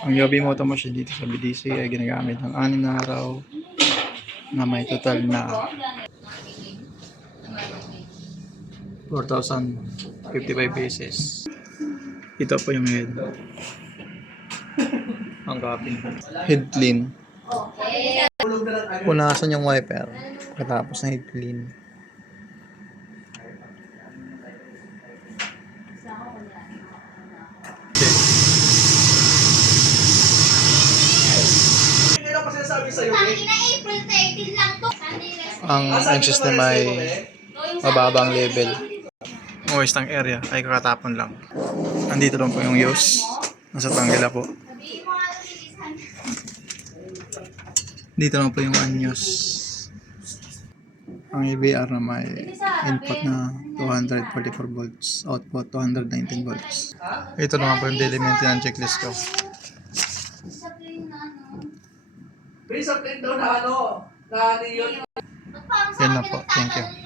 Ang Yobi Moto Machine dito sa BDC ay ginagamit ng 6 na araw na may total na 4,055 pesos. Ito po yung head. Ang copy. Head clean. Punasan yung wiper. Katapos na head clean. Ang system ay mababang level. Waste ng area ay kakatapon lang. Andito lang po yung use. Nasa tanggila po. Dito lang po yung unuse. Ang EBR na may input na 244 volts, output 219 volts. Ito naman po yung daily maintenance checklist ko. Yan na po. Thank you.